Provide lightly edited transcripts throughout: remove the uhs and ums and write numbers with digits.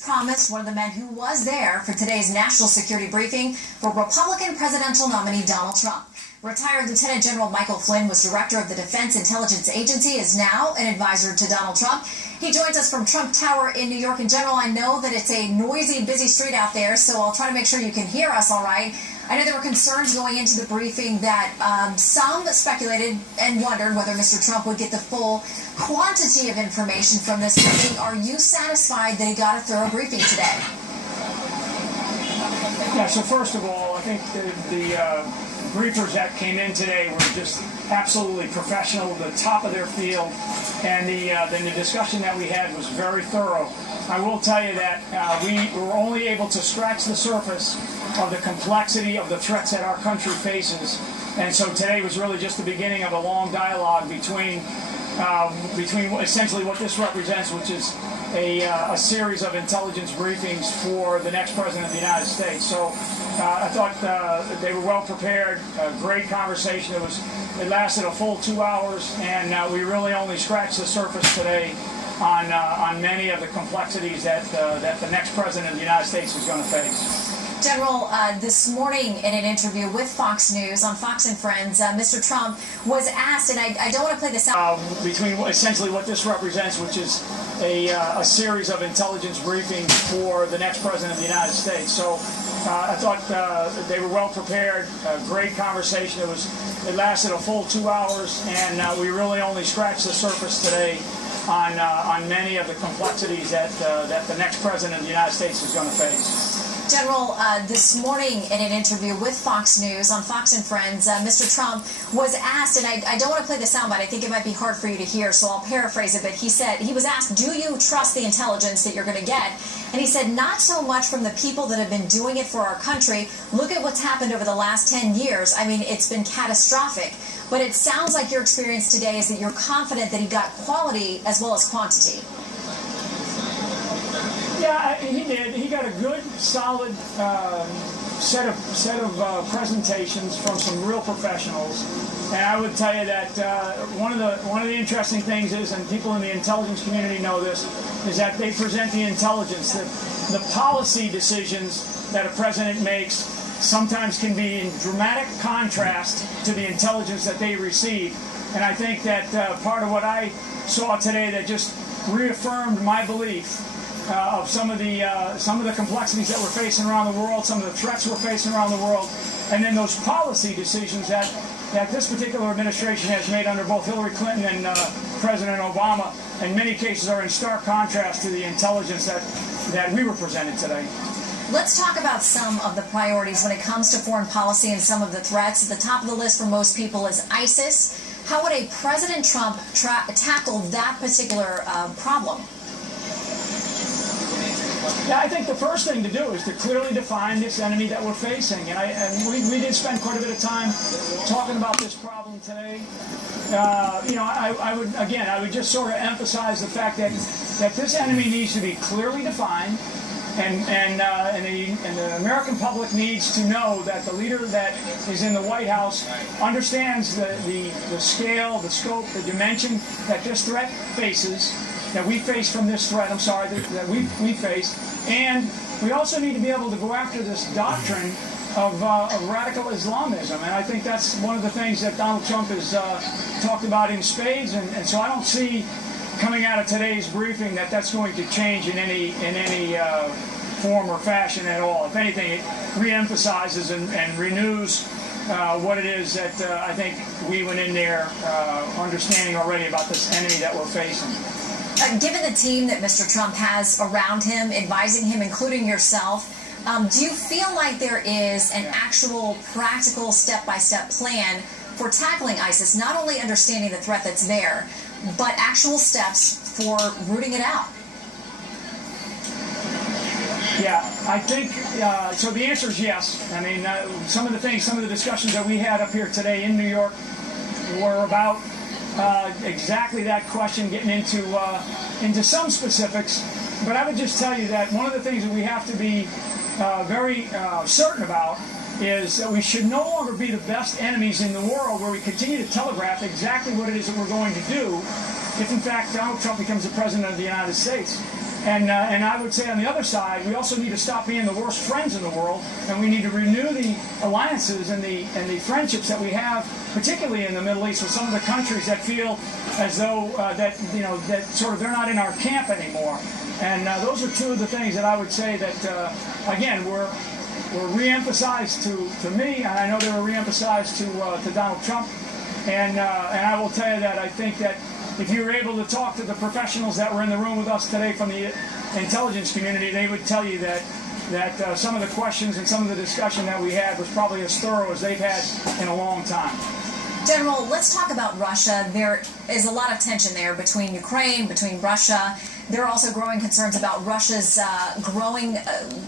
Promised one of the men who was there for today's national security briefing for Republican presidential nominee Donald Trump. Retired Lieutenant General Michael Flynn was director of the Defense Intelligence Agency, is now an advisor to Donald Trump. He joins us from Trump Tower in New York. And General, I know that it's a noisy, busy street out there, so I'll try to make sure you can hear us all right. I know there were concerns going into the briefing that some speculated and wondered whether Mr. Trump would get the full quantity of information from this briefing. Are you satisfied that he got a thorough briefing today? Yeah, so first of all, I think the briefers that came in today were just absolutely professional, the top of their field, and the discussion that we had was very thorough. I will tell you that we were only able to scratch the surface of the complexity of the threats that our country faces, and so today was really just the beginning of a long dialogue between essentially what this represents, which is a series of intelligence briefings for the next president of the United States. So I thought they were well prepared, a great conversation. It lasted a full 2 hours, and we really only scratched the surface today on many of the complexities that the next president of the United States is going to face. General, this morning in an interview with Fox News on Fox and Friends, Mr. Trump was asked, and I don't want to play this out. Between essentially what this represents, which is a series of intelligence briefings for the next president of the United States. So I thought they were well prepared, a great conversation. It lasted a full 2 hours, and we really only scratched the surface today on many of the complexities that the next president of the United States is going to face. General, this morning in an interview with Fox News on Fox and Friends, Mr. Trump was asked, and I don't want to play the soundbite, I think it might be hard for you to hear, so I'll paraphrase it, but he was asked, do you trust the intelligence that you're going to get? And he said, not so much from the people that have been doing it for our country. Look at what's happened over the last 10 years. I mean, it's been catastrophic. But it sounds like your experience today is that you're confident that he got quality as well as quantity. Yeah, he did. He got a good, solid set of presentations from some real professionals. And I would tell you that one of the interesting things is, and people in the intelligence community know this, is that they present the intelligence. The policy decisions that a president makes sometimes can be in dramatic contrast to the intelligence that they receive. And I think that part of what I saw today that just reaffirmed my belief of some of the complexities that we're facing around the world, some of the threats we're facing around the world, and then those policy decisions that this particular administration has made under both Hillary Clinton and President Obama, in many cases are in stark contrast to the intelligence that we were presented today. Let's talk about some of the priorities when it comes to foreign policy and some of the threats. At the top of the list for most people is ISIS. How would a President Trump tackle that particular problem? Yeah, I think the first thing to do is to clearly define this enemy that we're facing. And we did spend quite a bit of time talking about this problem today. I would just sort of emphasize the fact that this enemy needs to be clearly defined, and the American public needs to know that the leader that is in the White House understands the scale, the scope, the dimension that this threat faces, that we face from this threat, that we face. And we also need to be able to go after this doctrine of radical Islamism. And I think that's one of the things that Donald Trump has talked about in spades. And so I don't see coming out of today's briefing that's going to change in any form or fashion at all. If anything, it reemphasizes and renews what it is that I think we went in there understanding already about this enemy that we're facing. Given the team that Mr. Trump has around him, advising him, including yourself, do you feel like there is an actual practical step-by-step plan for tackling ISIS, not only understanding the threat that's there, but actual steps for rooting it out? Yeah, I think, so the answer is yes. I mean, some of the discussions that we had up here today in New York were about exactly that question, getting into some specifics. But I would just tell you that one of the things that we have to be very certain about is that we should no longer be the best enemies in the world, where we continue to telegraph exactly what it is that we're going to do if, in fact, Donald Trump becomes the president of the United States. And I would say on the other side, we also need to stop being the worst friends in the world, and we need to renew the alliances and the friendships that we have, particularly in the Middle East, with some of the countries that feel as though that sort of they're not in our camp anymore. And those are two of the things that I would say that again were re-emphasized to me, and I know they were re-emphasized to Donald Trump. And I will tell you that I think that if you were able to talk to the professionals that were in the room with us today from the intelligence community, they would tell you that some of the questions and some of the discussion that we had was probably as thorough as they've had in a long time. General, let's talk about Russia. There is a lot of tension there between Ukraine, between Russia. There are also growing concerns about Russia's growing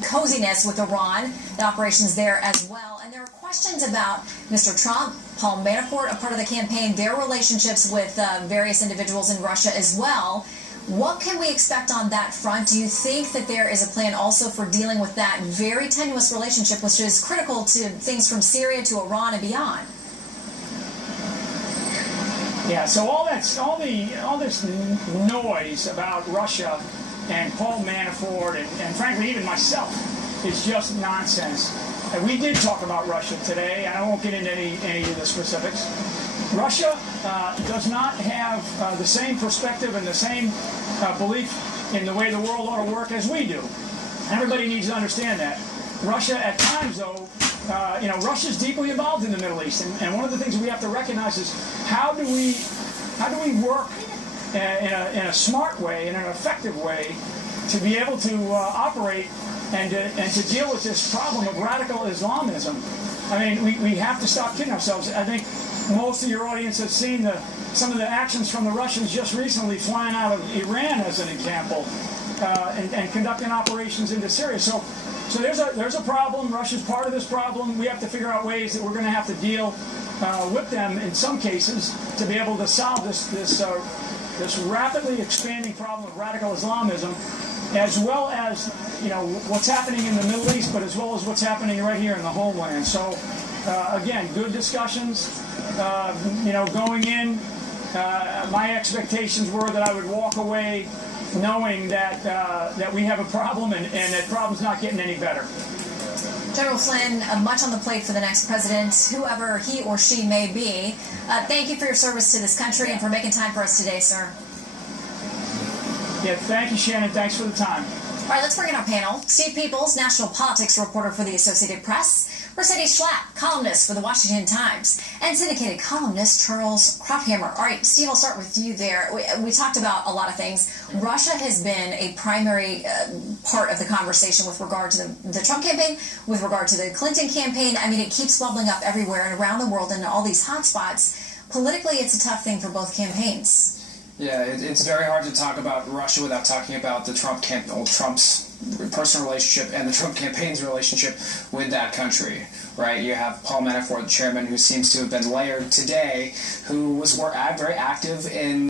coziness with Iran, the operations there as well. And there are questions about Mr. Trump, Paul Manafort, a part of the campaign, their relationships with various individuals in Russia as well. What can we expect on that front? Do you think that there is a plan also for dealing with that very tenuous relationship, which is critical to things from Syria to Iran and beyond? Yeah, so all this noise about Russia and Paul Manafort and frankly even myself is just nonsense. And we did talk about Russia today, and I won't get into any of the specifics. Russia does not have the same perspective and the same belief in the way the world ought to work as we do. Everybody needs to understand that. Russia at times, though, Russia's deeply involved in the Middle East, and one of the things we have to recognize is how do we work in a smart way, in an effective way, to be able to operate and to deal with this problem of radical Islamism. I mean, we have to stop kidding ourselves. I think most of your audience has seen some of the actions from the Russians just recently flying out of Iran, as an example, and conducting operations into Syria. So there's a problem. Russia's part of this problem. We have to figure out ways that we're going to have to deal with them in some cases to be able to solve this rapidly expanding problem of radical Islamism, as well as what's happening in the Middle East, but as well as what's happening right here in the homeland. So again, good discussions. Going in, my expectations were that I would walk away knowing that we have a problem and that problem's not getting any better. General Flynn, much on the plate for the next president, whoever he or she may be. Thank you for your service to this country and for making time for us today, sir. Yeah, thank you, Shannon. Thanks for the time. All right, let's bring in our panel. Steve Peoples, national politics reporter for the Associated Press. Mercedes Schlapp, columnist for the Washington Times. And syndicated columnist Charles Krauthammer. All right, Steve, I'll start with you there. We talked about a lot of things. Russia has been a primary part of the conversation with regard to the Trump campaign, with regard to the Clinton campaign. I mean, it keeps bubbling up everywhere and around the world and in all these hotspots. Politically, it's a tough thing for both campaigns. Yeah, it's very hard to talk about Russia without talking about the Trump's personal relationship and the Trump campaign's relationship with that country, right? You have Paul Manafort, the chairman, who seems to have been layered today, who was very active in